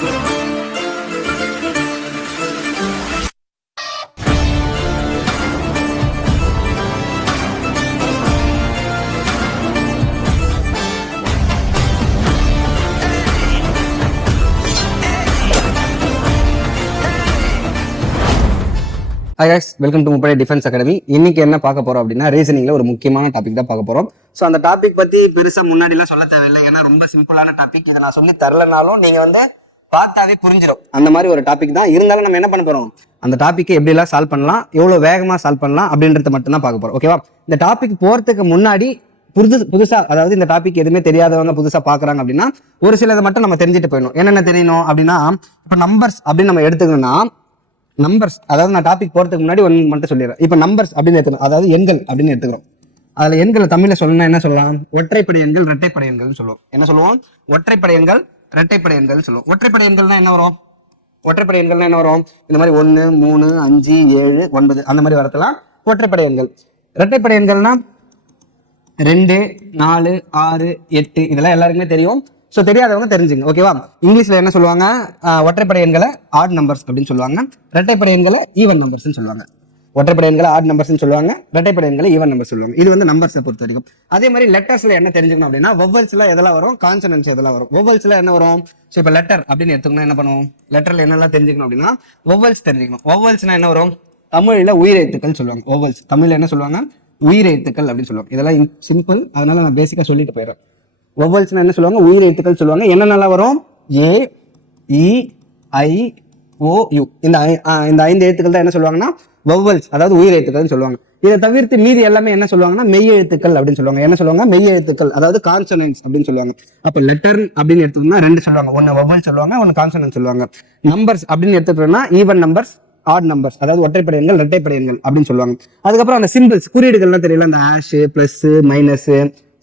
Hi guys welcome to முப்படை defence academy இன்னைக்கு என்ன பார்க்க போறோம் அப்படின்னா ரீசனிங்ல ஒரு முக்கியமான டாபிக் தான் பார்க்க போறோம். ஸோ அந்த டாபிக் பத்தி பெருசா முன்னாடிலாம் சொல்ல தேவையில்லை. ஏன்னா ரொம்ப சிம்பிளான டாபிக் இதை நான் சொல்லி தரலனாலும் நீங்க வந்து பார்த்தாவே புரிஞ்சிடும் அந்த மாதிரி ஒரு டாபிக் தான். இருந்தாலும் நம்ம என்ன பண்ண போறோம்? அந்த டாப்பிக்கை எப்படிலாம் சால்வ் பண்ணலாம்? எவ்வளவு வேகமா சால்வ் பண்ணலாம்? அப்படின்றத மட்டும் தான் பார்க்க போறோம். ஓகேவா இந்த டாபிக் போறதுக்கு முன்னாடி புது புதுசா அதாவது இந்த டாபிக் எதுவுமே தெரியாதவங்க புதுசா பாக்குறாங்க அப்படின்னா ஒரு சிலதை மட்டும் நம்ம தெரிஞ்சுட்டு போயிடணும். என்னென்ன தெரியணும் அப்படின்னா இப்போ நம்பர்ஸ் அப்படின்னு நம்ம எடுத்துக்கணும்னா நம்பர்ஸ் அதாவது நான் டாபிக் போறதுக்கு முன்னாடி ஒன்று மட்டும் சொல்லிடுறேன். இப்போ நம்பர்ஸ் அப்படின்னு எடுத்துக்கணும். அதாவது எண்கள் அப்படின்னு எடுத்துக்கிறோம் அதில் எண்களை தமிழில் சொல்லணும்னா என்ன சொல்லலாம்? ஒற்றைப்படை எண்கள் இரட்டைப்படை எண்கள்னு சொல்லுவோம். என்ன சொல்லுவோம்? ஒற்றைப்படை எண்கள் இரட்டைப்படை எண்கள்னு சொல்லுவோம். ஒற்றைப்படை எண்கள்னா என்ன வரும்? ஒற்றைப்படை எண்கள்னா என்ன வரும்? இந்த மாதிரி ஒன்று மூணு அஞ்சு ஏழு ஒன்பது அந்த மாதிரி வரத்தெல்லாம் ஒற்றைப்படை எண்கள். இரட்டைப்படை எண்கள்னா ரெண்டு நாலு ஆறு எட்டு இதெல்லாம் எல்லாருக்குமே தெரியும். ஸோ தெரியாதவங்க தெரிஞ்சுங்க ஓகேவா இங்கிலீஷில் என்ன சொல்லுவாங்க? ஒற்றைப்படை எண்களை ஆட் நம்பர்ஸ் அப்படின்னு சொல்லுவாங்க. இரட்டைப்படை எண்களை ஈவன் நம்பர்ஸ்னு சொல்லுவாங்க. ஒற்றைப்படை எண்களை ஆட் நம்பர்ஸ்னு சொல்லுவாங்க இரட்டைப்படை எண்களை ஈவன் நம்பர் சொல்லுவாங்க. இது வந்து நம்பர்ஸை பொறுத்த வரைக்கும். அதே மாதிரி லெட்டர்ஸ்ல என்ன தெரிஞ்சுக்கணும் அப்படின்னா வொவல்ஸ்ல எதெல்லாம் வரும்? கான்சனன்ஸ் எதெல்லாம் வரும்? வொவல்ஸ்ல என்ன வரும்? ஸோ இப்போ லெட்டர் அப்படின்னு எடுத்துக்கணும் என்ன பண்ணுவோம்? லெட்டர்ல என்னெல்லாம் தெரிஞ்சுக்கணும் அப்படின்னா ஒவ்வொருஸ் தெரிஞ்சுக்கணும். வொவல்ஸ்னா என்ன வரும்? தமிழ்ல உயிரெழுத்துக்கள் சொல்லுவாங்க. ஒவ்வொல்ஸ் தமிழ்ல என்ன சொல்லுவாங்க உயிரெழுத்துக்கள் அப்படின்னு சொல்லுவாங்க. இதெல்லாம் சிம்பிள் அதனால நான் பேசிக்கா சொல்லிட்டு போயிடுறேன். ஒவ்வொல்ஸ்னா என்ன சொல்லுவாங்க? உயிரெழுத்துக்கள் சொல்லுவாங்க. என்னென்னலாம் வரும்? ஏ இ ஐ ஓ யு இந்த ஐ- ஆ, இந்த ஐந்து எழுத்துக்கள் தான் என்ன சொல்லுவாங்கன்னா வவ்வல்ஸ் அதாவது உயிரெழுத்துக்கள்னு சொல்லுவாங்க. இதை தவிர்த்து மீதி எல்லாமே என்ன சொல்லுவாங்கன்னா மெய் எழுத்துக்கள் அப்படின்னு சொல்லுவாங்க. என்ன சொல்லுவாங்க? மெய் எழுத்துக்கள் அதாவது கான்சனன்ஸ் அப்படின்னு சொல்லுவாங்க. அப்ப லெட்டர் அப்படின்னு எடுத்துக்கிட்டோம்னா ரெண்டு சொல்லுவாங்க. ஒன்னு வவ்வல் சொல்லுவாங்க ஒன்னு கான்சனன்ஸ் சொல்லுவாங்க. நம்பர்ஸ் அப்படின்னு எடுத்துக்கிட்டோம்னா ஈவன் நம்பர்ஸ் ஆட் நம்பர்ஸ் அதாவது ஒற்றைப்படை எண்கள் இரட்டைப்படை எண்கள் அப்படின்னு சொல்லுவாங்க. அதுக்கப்புறம் அந்த சிம்பிள்ஸ் குறியீடுகள்லாம் தெரியல அந்த ஆஷ் பிளஸ் மைனஸ்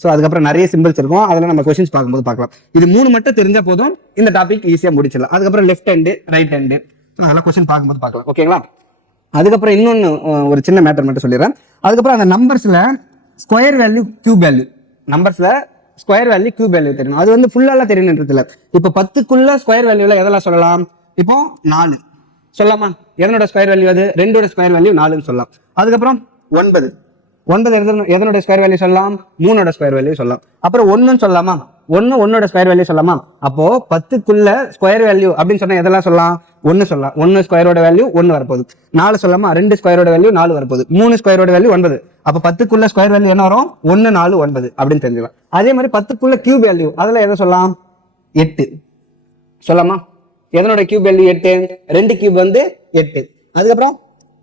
ஸோ அதுக்கப்புறம் நிறைய சிம்பிள்ஸ் இருக்கும். அதெல்லாம் நம்ம கொஸ்டின்ஸ் பார்க்கும்போது பார்க்கலாம். இது மூணு மட்டும் தெரிஞ்சா போதும். இந்த டாபிக் ஈஸியாக முடிச்சிடலாம். அதுக்கப்புறம் left hand right hand so அதெல்லாம் கொஸ்டின் பார்க்கும்போது பார்க்கலாம். ஓகேங்களா அதுக்கப்புறம் இன்னொன்று ஒரு சின்ன மேட்டர் மட்டும் சொல்லிடுறேன். அதுக்கப்புறம் அந்த நம்பர்ஸில் ஸ்கொயர் வேல்யூ கியூப் வேல்யூ நம்பர்ஸில் ஸ்கொயர் வேல்யூ கியூப் வேல்யூ தெரியணும் அது வந்து ஃபுல்லாலாம் தெரியணுன்றதுல இப்போ பத்துக்குள்ள ஸ்கொயர் வேல்யூல எதெல்லாம் சொல்லலாம்? இப்போ நாலு. சொல்லலாமா? எதனோட ஸ்கொயர் வேல்யூ அது? ரெண்டோட ஸ்கொயர் வேல்யூ நாலுன்னு சொல்லலாம். அதுக்கப்புறம் ஒன்பது. ஒன்பது எதனோ- எதனோட ஸ்கொயர் வேல்யூ சொல்லலாம்? மூணோட ஸ்கொயர் வேல்யூ சொல்லலாம். அப்புறம் ஒன்னுன்னு சொல்லலாமா? ஒன்று ஒன்னோட ஸ்கொயர் வேல்யூ சொல்லலாமா? அப்போ பத்துக்குள்ள ஸ்கொயர் வேல்யூ அப்படின்னு சொன்னா எதெல்லாம் சொல்லலாம்? ஒன்று சொல்லலாம். ஒன்று ஸ்கொயரோட வேல்யூ ஒன்று வரப்போகுது. நாலு சொல்லலாமா? ரெண்டு ஸ்கொயரோட வேல்யூ நாலு வரப்போகுது. மூணு ஸ்கொயரோட வேல்யூ ஒன்பது. அப்போ பத்துக்குள்ள ஸ்கொயர் வேல்யூ என்ன வரும்? ஒன்று நாலு ஒன்பது அப்படின்னு தெரிஞ்சுக்கலாம். அதே மாதிரி பத்துக்குள்ள கியூப் வேல்யூ அதில் எதை சொல்லலாம்? எட்டு. சொல்லலாமா? எதனோட கியூப் வேல்யூ எட்டு? ரெண்டு கியூப் வந்து எட்டு. அதுக்கப்புறம்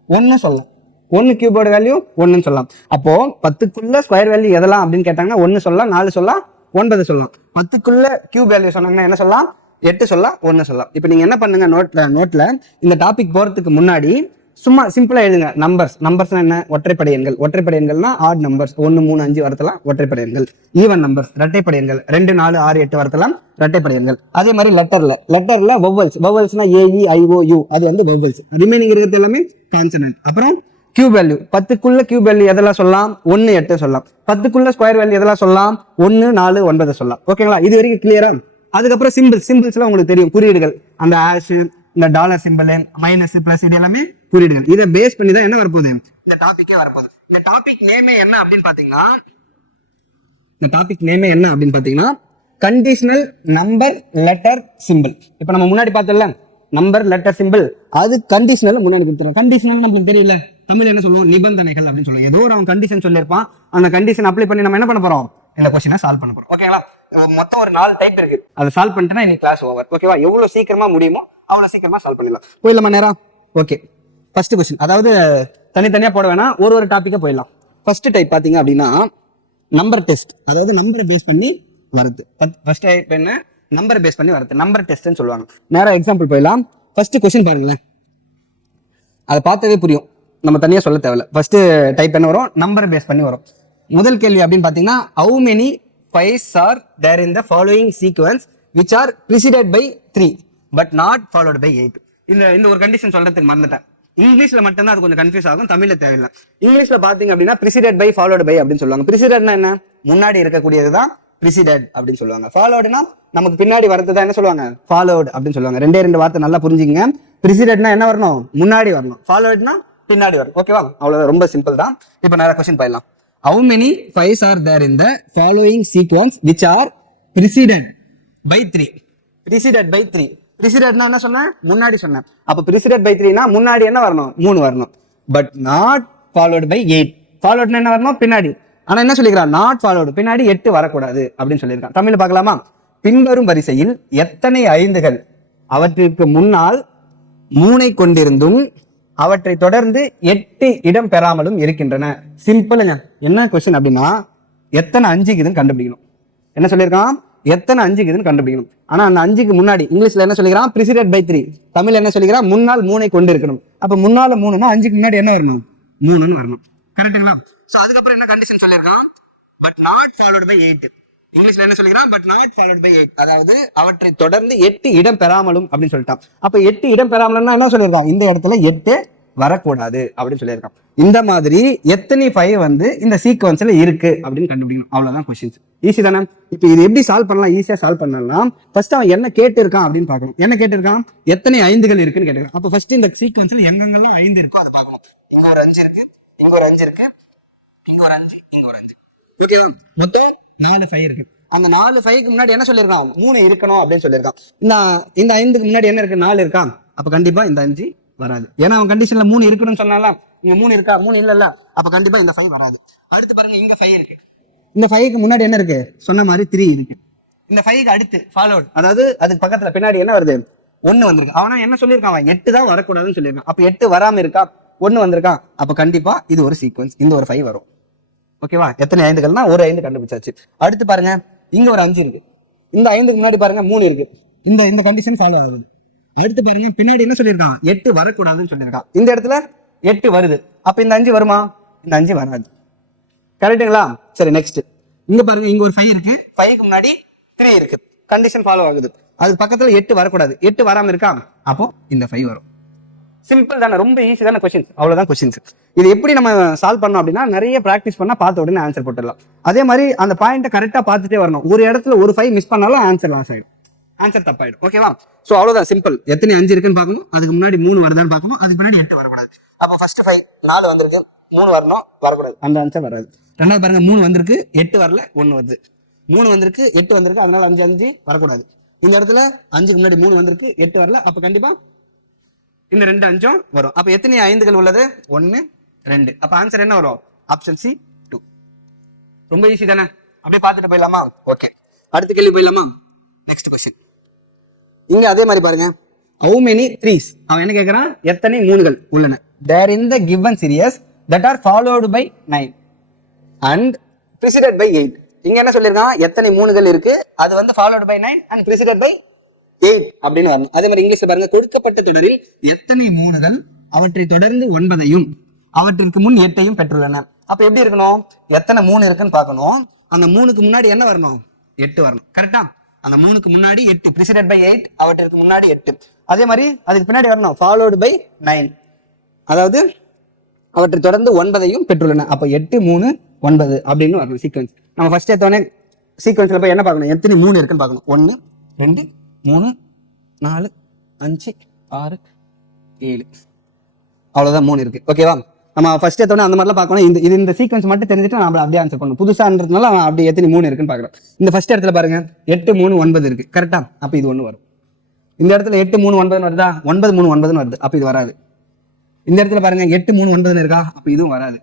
ஒன்று சொல்லலாம். ஒன்று கியூபோட வேல்யூ ஒன்றுன்னு சொல்லலாம். அப்போ பத்துக்குள்ள ஸ்கொயர் வேல்யூ எதெல்லாம் அப்படின்னு கேட்டாங்கன்னா ஒன்று சொல்லலாம் நாலு சொல்லலாம் ஒன்பது சொல்லலாம். பத்துக்குள்ள கியூ வேல்யூ சொன்னாங்கன்னா என்ன சொல்லலாம்? எட்டு சொல்லலாம் ஒன்று சொல்லலாம். இப்போ நீங்கள் என்ன பண்ணுங்க? நோட்ல நோட்ல இந்த டாபிக் போகிறதுக்கு முன்னாடி சும்மா சிம்பிளாக எழுதுங்க. நம்பர்ஸ் நம்பர்ஸ்னா என்ன? ஒற்றைப்படை எண்கள். ஒற்றைப்படை எண்கள்னா ஆட் நம்பர்ஸ் ஒன்று மூணு அஞ்சு வரத்தலாம் ஒற்றைப்படை எண்கள். ஈவன் நம்பர்ஸ் இரட்டைப்படை எண்கள். ரெண்டு நாலு ஆறு எட்டு வரத்தலாம் இரட்டைப்படை எண்கள். அதே மாதிரி லெட்டர்ல லெட்டர்ல vowels வவ்வல்ஸ்னா A E I O U அது வந்து வவ்வல்ஸ் ரிமைனிங் இருக்கிறது எல்லாமே கான்சனன்ட் அப்புறம் கியூ வேல்யூ பத்துக்குள்ள கியூ வேல்யூ எதெல்லாம் சொல்லலாம்? ஒன்று எட்டு சொல்லலாம். பத்துக்குள்ள ஸ்கொயர் வேல்யூ எதெல்லாம் சொல்லலாம்? ஒன்று நாலு ஒன்பது சொல்லலாம். ஓகேங்களா இது வரைக்கும் கிளியரா அதுக்கப்புறம் சிம்பிள் சிம்பிள்ஸ்லாம் உங்களுக்கு தெரியும். குறியீடுகள். அந்த ஆஷ் இந்த டாலர் சிம்பிள் மைனஸ் பிளஸ் இது எல்லாமே குறியீடுகள். இதை பேஸ் பண்ணி தான் என்ன வரப்போகுது? இந்த டாபிக்கே வரப்போகுது. இந்த டாபிக் நேமே என்ன அப்படின்னு பாத்தீங்கன்னா இந்த டாபிக் நேமே என்ன அப்படின்னு பாத்தீங்கன்னா கண்டிஷனல் நம்பர் லெட்டர் சிம்பிள் இப்போ நம்ம முன்னாடி பார்த்தோம்ல நம்பர் லெட்டர் சிம்பிள் அது கண்டிஷனல் முன்னாடி கொடுத்துருவோம். கண்டிஷனல் நம்மளுக்கு தெரியல தமிழ் என்ன சொல்லுவோம்? நிபந்தனைகள் அப்படின்னு சொல்லுவோம். ஏதோ ஒரு அவன் கண்டிஷன் சொல்லியிருப்பான். அந்த கண்டிஷன் அப்ளை பண்ணி நம்ம என்ன பண்ண போறோம்? இந்த கொஸ்டினை சால்வ் பண்ண போறோம். ஓகேங்களா மொத்தம் ஒரு நாலு டைப் இருக்கு. அதை சால்வ் பண்ணிட்டேன்னா இன்னைக்கு கிளாஸ் ஓவர் ஓகேவா எவ்வளவு சீக்கிரமா முடியுமோ அவ்வளவு சீக்கிரமா சால்வ் பண்ணிடலாம். போயிடலாமா நேரம் ஓகே ஃபர்ஸ்ட் கொஸ்டின் அதாவது தனித்தனியா போட வேணாம். ஒரு ஒரு டாப்பிக்காக போயிடலாம். ஃபர்ஸ்ட் டைப் பாத்தீங்க அப்படின்னா நம்பர் டெஸ்ட் அதாவது நம்பரை பேஸ் பண்ணி வருது. ஃபர்ஸ்ட் டைப் என்ன? நம்பரை பேஸ் பண்ணி வருது. நம்பர் டெஸ்ட்னு சொல்லுவாங்க. நேராக எக்ஸாம்பிள் போயிடலாம். ஃபர்ஸ்ட் கொஸ்டின் பாருங்களேன். அதை பார்த்தாவே புரியும். நம்ம தனியாக சொல்ல தேவையில்ல. ஃபர்ஸ்ட் டைப் என்ன வரும்? நம்பரை பேஸ் பண்ணி வரும். முதல் கேள்வி அப்படின்னு பார்த்தீங்கன்னா how many fives are there in the following sequence which are preceded by three but not followed by eight இந்த இந்த ஒரு கண்டிஷன் சொல்றதுக்கு மறந்துட்டேன். இங்கிலீஷில் மட்டும்தான் அது கொஞ்சம் கன்ஃபியூஸ் ஆகும். தமிழில் தேவையில்லை. இங்கிலீஷில் பார்த்தீங்க அப்படின்னா ப்ரிசிடட் பை ஃபாலோட் பை அப்படின்னு சொல்லுவாங்க. ப்ரிசிடட்னா என்ன? முன்னாடி இருக்கக்கூடியது தான் ப்ரிசிடட் அப்படின்னு சொல்லுவாங்க. ஃபாலோடுனா நமக்கு பின்னாடி வரது தான் என்ன சொல்லுவாங்க? ஃபாலோட் அப்படின்னு சொல்லுவாங்க. ரெண்டே ரெண்டு வார்த்தை நல்லா புரிஞ்சுக்கங்க. ப்ரிசிடட்னா என்ன வரணும்? முன்னாடி வரணும். ஃபாலோட்னா பின்னாடி வரும். ஓகேவா அவ்வளோ ரொம்ப சிம்பிள் தான். இப்போ நிறைய கொஸ்டின் போயிடலாம். How many fives are there in the following sequence which are preceded by 3 preceded by 3 precededனா என்ன சொன்னேன்? முன்னாடி சொன்னேன். அப்போ preceded by 3 னா முன்னாடி என்ன வரணும்? மூணு வரணும். But not followed by eight ஃபாலோட்னா என்ன வரணும்? பின்னாடி. ஆனால் என்ன சொல்லிக்கிறான் நாட் ஃபாலோடு பின்னாடி எட்டு வரக்கூடாது அப்படின்னு சொல்லியிருக்கான் தமிழ் பார்க்கலாமா? பின்வரும் வரிசையில் எத்தனை ஐந்துகள்? அவற்றிற்கு முன்னால் மூனை கொண்டிருந்தும் அவற்றை தொடர்ந்து எட்டு இடம் பெறாமலும் இருக்கின்றன. சிம்பிளுங்க என்ன கொஸ்டின் அப்படின்னா எத்தனை அஞ்சுக்குதுன்னு கண்டுபிடிக்கணும். என்ன சொல்லியிருக்கான்? எத்தனை அஞ்சுக்குதுன்னு கண்டுபிடிக்கணும். ஆனா அந்த அஞ்சுக்கு முன்னாடி இங்கிலீஷ்ல என்ன சொல்லிக்கிறான்? பிரிசிடட் பை த்ரீ தமிழ்ல என்ன சொல்லிக்கிறான்? முன்னால் மூணை கொண்டு இருக்கணும் அப்ப முன்னால மூணுனா அஞ்சுக்கு முன்னாடி என்ன வரணும்? மூணுன்னு வரணும். கரெக்ட்டுங்களா சோ அதுக்கப்புறம் என்ன கண்டிஷன் சொல்லியிருக்கான்? But not followed by eight இங்கிலீஷ்ல என்ன சொல்லிக்கிறான்? But not followed by eight அதாவது அவற்றை தொடர்ந்து எட்டு இடம் பெறாமலும் அப்படின்னு சொல்லிட்டான். அப்ப எட்டு இடம் பெறாமலும்னா என்ன சொல்லியிருக்கான்? இந்த இடத்துல எட்டு வரக்கூடாது அப்படின்னு சொல்லியிருக்கான். இந்த மாதிரி எத்தனை ஃபைவ் வந்து இந்த சீக்வன்ஸ்ல இருக்கு அப்படின்னு கண்டுபிடிக்கணும். அவ்வளவுதான் கொஸ்டின்ஸ் ஈஸி தானே? இப்போ இது எப்படி சால்வ் பண்ணலாம்? ஈஸியா சால்வ் பண்ணலாம். ஃபர்ஸ்ட் அவன் என்ன கேட்டிருக்கான் அப்படின்னு பார்க்கணும். என்ன கேட்டிருக்கான்? எத்தனை ஐந்துகள் இருக்குன்னு கேட்டிருக்கான். அப்போ ஃபர்ஸ்ட் இந்த சீக்வன்ஸ்ல எங்கெங்கெல்லாம் ஐந்து இருக்கோ அதை பார்க்கணும். இங்க ஒரு அஞ்சு இருக்கு இங்க ஒரு அஞ்சு இருக்கு இங்க ஒரு அஞ்சு இங்க ஒரு அஞ்சு. ஓகேவா மொத்தம் நாலு ஃபைவ் இருக்கு. அந்த நாலு ஃபைவ்க்கு முன்னாடி என்ன சொல்லியிருக்கான்? மூணு இருக்கணும் அப்படின்னு சொல்லியிருக்கான். இந்த இந்த ஐந்துக்கு முன்னாடி என்ன இருக்கு? நாலு இருக்கா? அப்ப கண்டிப்பா இந்த அஞ்சு வராது. ஏன்னா அவன் கண்டிஷன்ல மூணு இருக்கணும்னு சொன்னாலாம் இங்க மூணு இருக்கா? மூணு இல்லல்ல. அப்ப கண்டிப்பா இந்த ஃபைவ் வராது. அடுத்து பாருங்க இங்க ஃபைவ் இருக்கு. இந்த ஃபைவ்க்கு முன்னாடி என்ன இருக்கு? சொன்ன மாதிரி த்ரீ இருக்கு. இந்த ஃபைவ்க்கு அடுத்து ஃபாலோட் அதாவது அதுக்கு பக்கத்துல பின்னாடி என்ன வருது? ஒன்னு வந்திருக்கு. அவனா என்ன சொல்லியிருக்கான்? அவன் எட்டு தான் வரக்கூடாதுன்னு சொல்லியிருக்கான். அப்ப எட்டு வராம இருக்கா? ஒன்னு வந்திருக்கான் அப்ப கண்டிப்பா இது ஒரு சீக்வன்ஸ் இந்த ஒரு ஃபைவ் வரும். ஓகேவா? எத்தனை ஐந்துகள்னா ஒரு ஐந்து கண்டுபிடிச்சாச்சு. அடுத்து பாருங்க இங்க ஒரு அஞ்சு இருக்கு. இந்த ஐந்துக்கு முன்னாடி பாருங்க மூணு இருக்கு. இந்த இந்த கண்டிஷன் ஃபாலோ ஆகுது. அடுத்து பாருங்க பின்னாடி என்ன சொல்லியிருக்கான்? எட்டு வரக்கூடாதுன்னு சொல்லியிருக்கான். இந்த இடத்துல எட்டு வருது. அப்ப இந்த அஞ்சு வருமா? இந்த அஞ்சு வராது. கரெக்ட்டுங்களா? சரி நெக்ஸ்ட் இங்க பாருங்க இங்க ஒரு ஃபைவ் இருக்கு. ஃபைவ்க்கு முன்னாடி த்ரீ இருக்கு. கண்டிஷன் ஃபாலோ ஆகுது. அது பக்கத்துல எட்டு வரக்கூடாது. எட்டு வராம இருக்கா? அப்போ இந்த ஃபைவ் வரும். சிம்பிள் தானே ரொம்ப ஈஸி தானே கொஸ்டின்ஸ் அவ்வளோதான் கொஸ்டின்ஸ் இது எப்படி நம்ம சால்வ் பண்ணோம் அப்படின்னா நிறைய ப்ராக்டிஸ் பண்ணால் பார்த்த உடனே ஆன்சர் போட்டுடலாம். அதே மாதிரி அந்த பாயிண்ட்டை கரெக்டாக பார்த்துட்டே வரணும். ஒரு இடத்துல ஒரு ஃபைவ் மிஸ் பண்ணாலும் ஆன்சர் லாஸ் ஆயிடும். ஆன்சர் தப்பாயிடும். ஓகேவா ஸோ அவ்வளோதான் சிம்பிள் எத்தனை அஞ்சு இருக்குன்னு பார்க்கணும். அதுக்கு முன்னாடி மூணு வருதான்னு பார்க்கணும். அதுக்கு முன்னாடி எட்டு வரக்கூடாது. அப்போ ஃபர்ஸ்ட் ஃபைவ் நாலு வந்திருக்கு. மூணு வரணும் வரக்கூடாது. அந்த ஆன்சர் வராது. ரெண்டாவது பாருங்க மூணு வந்திருக்கு எட்டு வரல ஒன்று வருது. மூணு வந்திருக்கு எட்டு வந்திருக்கு. அதனால அஞ்சு அஞ்சு வரக்கூடாது. இந்த இடத்துல அஞ்சுக்கு முன்னாடி மூணு வந்திருக்கு எட்டு வரல. அப்போ கண்டிப்பாக இந்த ரெண்டு அஞ்சும் வரும். அப்ப எத்தனை ஐந்துகள் உள்ளது? ஒன்னு ரெண்டு. அப்ப ஆன்சர் என்ன வரும்? ஆப்ஷன் சி டூ ரொம்ப ஈஸி தானே? அப்படியே பார்த்துட்டு போயிடலாமா? ஓகே அடுத்த கேள்வி போயிடலாமா? நெக்ஸ்ட் கொஸ்டின் இங்க அதே மாதிரி பாருங்க. ஹவு மெனி த்ரீஸ் அவன் என்ன கேட்கறான் எத்தனை மூணுகள் உள்ளன? There in the given series that are followed by nine and preceded by eight இங்க என்ன சொல்லியிருக்கான்? எத்தனை மூணுகள் இருக்கு? அது வந்து followed by nine and preceded by eight அப்படின்னு வரணும் அதே மாதிரி இங்கிலீஷ்ல பாருங்க கொடுக்கப்பட்ட தொடரில் எத்தனை மூணுகள்? அவற்றை தொடர்ந்து ஒன்பதையும் அவற்றிற்கு முன் எட்டையும் பெற்றுள்ளன. அப்ப எப்படி இருக்கணும்? எத்தனை மூணு இருக்குன்னு பார்க்கணும். அந்த மூணுக்கு முன்னாடி என்ன வரணும்? எட்டு வரணும். கரெக்டா அந்த மூணுக்கு முன்னாடி எட்டு. பிரிசிடட் பை எயிட் அவற்றிற்கு முன்னாடி எட்டு. அதே மாதிரி அதுக்கு பின்னாடி வரணும். ஃபாலோடு பை நைன் அதாவது அவற்றை தொடர்ந்து ஒன்பதையும் பெற்றுள்ளன. அப்போ எட்டு மூணு ஒன்பது அப்படின்னு வரணும். சீக்வன்ஸ் நம்ம ஃபர்ஸ்ட் எடுத்தோடனே சீக்வன்ஸில் போய் என்ன பார்க்கணும்? எத்தனை மூணு இருக்குன்னு பார்க்கணும். ஒன்று ரெண்டு மூணு நாலு அஞ்சு ஆறு ஏழு. அவ்வளோதான் மூணு இருக்குது ஓகேவா நம்ம ஃபர்ஸ்ட் எடுத்தோடனே அந்த மாதிரிலாம் பார்க்கணும். இந்த இது இந்த சீக்வன்ஸ் மட்டும் தெரிஞ்சுட்டு நம்ம அப்படியே ஆன்சர் பண்ணணும். புதுசான்றதுனால அவன் அப்படி எத்தனை மூணு இருக்குன்னு பார்க்குறோம் இந்த ஃபர்ஸ்ட் இடத்துல பாருங்க. எட்டு மூணு ஒன்பது இருக்குது கரெக்டாக அப்போ இது ஒன்று வரும். இந்த இடத்துல எட்டு மூணு ஒன்பதுன்னு வருதா? ஒன்பது மூணு ஒன்பதுன்னு வருது. அப்போ இது வராது. இந்த இடத்துல பாருங்க. எட்டு மூணு ஒன்பதுன்னு இருக்கா? அப்போ இதுவும் வராது.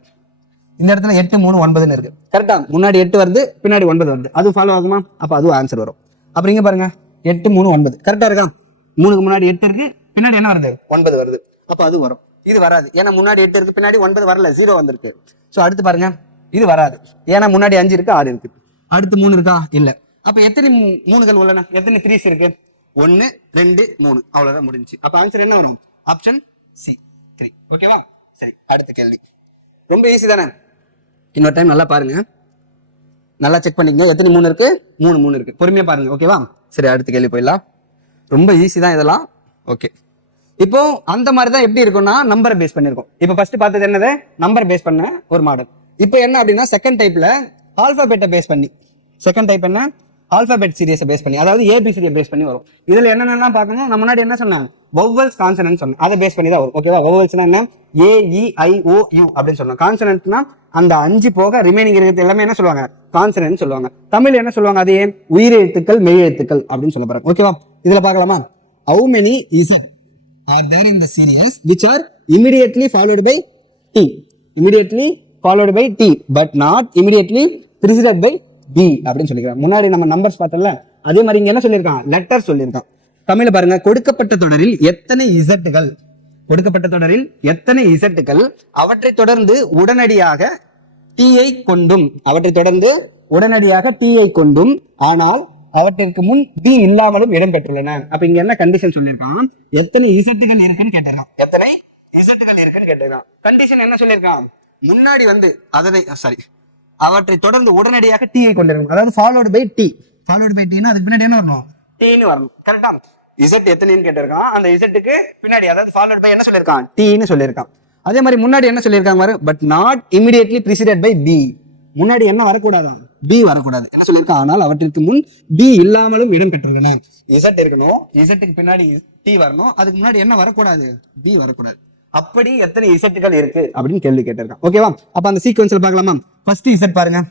இந்த இடத்துல எட்டு மூணு ஒன்பதுன்னு இருக்கு. கரெக்டா முன்னாடி எட்டு வருது பின்னாடி ஒன்பது வருது. அது ஃபாலோ ஆகுமா? அப்போ அதுவும் ஆன்சர் வரும். அப்புறம் இங்கே பாருங்க. எட்டு மூணு ஒன்பது. கரெக்டா இருக்கா? மூணுக்கு முன்னாடி எட்டு இருக்கு பின்னாடி என்ன வருது? ஒன்பது வருது. அப்ப அது வரும். இது வராது. ஏன்னா முன்னாடி எட்டு இருக்கு பின்னாடி ஒன்பது வரல. ஜீரோ வந்திருக்கு. ஸோ அடுத்து பாருங்க. இது வராது. ஏன்னா முன்னாடி அஞ்சு இருக்கு ஆறு இருக்கு. அடுத்து மூணு இருக்கா? இல்ல. அப்ப எத்தனை மூணுகள் உள்ளன? எத்தனை த்ரீஸ் இருக்கு? ஒன்னு ரெண்டு மூணு. அவ்வளவுதான் முடிஞ்சு அப்ப ஆன்சர் என்ன வரும்? ஆப்ஷன் சி த்ரீ ஓகேவா சரி அடுத்த கேள்வி. ரொம்ப ஈஸி தானே? இன்னொரு டைம் நல்லா பாருங்க. நல்லா செக் பண்ணிக்கங்க. எத்தனை மூணு இருக்கு? மூணு மூணு இருக்கு. பொறுமையா பாருங்க. ஓகேவா சரி அடுத்த கேள்வி போயிடலாம். ரொம்ப ஈஸி தான் இதெல்லாம். ஓகே இப்போ அந்த மாதிரி தான் எப்படி இருக்கும்னா நம்பரை பேஸ் பண்ணிருக்கோம். இப்போ ஃபர்ஸ்ட் பார்த்தது என்னது? நம்பர் பேஸ் பண்ண ஒரு மாடல் இப்போ என்ன அப்படின்னா செகண்ட் டைப்ல ஆல்பாபெட்டை பேஸ் பண்ணி. செகண்ட் டைப் என்ன? ஆல்பாபெட் சீரியஸை பேஸ் பண்ணி அதாவது ஏபிசிடியை பேஸ் பண்ணி வரும். இதில் என்னென்னலாம் பார்க்கணும் நம்ம முன்னாடி என்ன சொன்னாங்க ஒவ்வொல்ஸ் கான்சனன்ட் சொன்னேன். அதை பேஸ் பண்ணி தான் வரும். ஓகேவா வொவல்ஸ்னா என்ன? ஏஇஐஓ யூ e, அப்படின்னு சொன்னோம். கான்சனன்ட்னா அந்த அஞ்சு போக ரிமைனிங் இருக்கிறது எல்லாமே என்ன சொல்லுவாங்க? கான்சனன்ட் சொல்லுவாங்க. தமிழ் என்ன சொல்லுவாங்க அதே உயிரெழுத்துக்கள் மெய்யெழுத்துக்கள் அப்படின்னு சொல்ல போறாங்க. ஓகேவா இதில் பார்க்கலாமா? How many Z are there in the serials which are immediately followed by T immediately followed by T but not immediately preceded by P அப்படின்னு சொல்லிக்கிறான் முன்னாடி நம்ம நம்பர்ஸ் பார்த்தோம்ல அதே மாதிரி இங்க என்ன சொல்லியிருக்கான்? லெட்டர் சொல்லியிருக்கான். தமிழ் பாருங்க கொடுக்கப்பட்ட தொடரில் எத்தனை இசட்டுகள்? கொடுக்கப்பட்ட தொடரில் எத்தனை இசட்டுகள்? அவற்றை தொடர்ந்து உடனடியாக டீயை கொண்டும் அவற்றை தொடர்ந்து உடனடியாக டீயை கொண்டும் ஆனால் அவற்றிற்கு முன் பி இல்லாமலும் இடம் பெற்றுள்ளன. அப்ப இங்க என்ன கண்டிஷன் சொல்லியிருக்கான்? எத்தனை இசட்டுகள் இருக்குன்னு கேட்டிருக்கான். எத்தனை இசட்டுகள் இருக்குன்னு கேட்டிருக்கான். கண்டிஷன் என்ன சொல்லியிருக்கான்? முன்னாடி வந்து அதனை சாரி அவற்றை தொடர்ந்து உடனடியாக டீயை கொண்டிருக்கும். அதாவது followed by T followed by டீனா அதுக்கு பின்னாடி என்ன வரணும்? டீன்னு வரணும். கரெக்டா இசட் எத்தனைன்னு கேட்டிருக்கான். அந்த இசட்டுக்கு பின்னாடி அதாவது ஃபாலோட் பை என்ன சொல்லியிருக்கான்? டீன்னு சொல்லியிருக்கான். அதே மாதிரி முன்னாடி என்ன சொல்லியிருக்காங்க பாரு? But not immediately preceded by P முன்னாடி என்ன வரக்கூடாதான்? பி வரக்கூடாது. என்ன சொல்லியிருக்கான்? ஆனால் அவற்றிற்கு முன் பி இல்லாமலும் இடம் பெற்றுள்ளன. இசட் இருக்கணும். இசட்டுக்கு பின்னாடி டி வரணும். அதுக்கு முன்னாடி என்ன வரக்கூடாது? பி வரக்கூடாது. அப்படி எத்தனை இசட்டுகள் இருக்கு? அப்படின்னு கேள்வி கேட்டிருக்கான். ஓகேவா அப்ப அந்த சீக்வன்ஸ்ல பார்க்கலாமா? ஃபர்ஸ்ட் இசட் பாருங்க.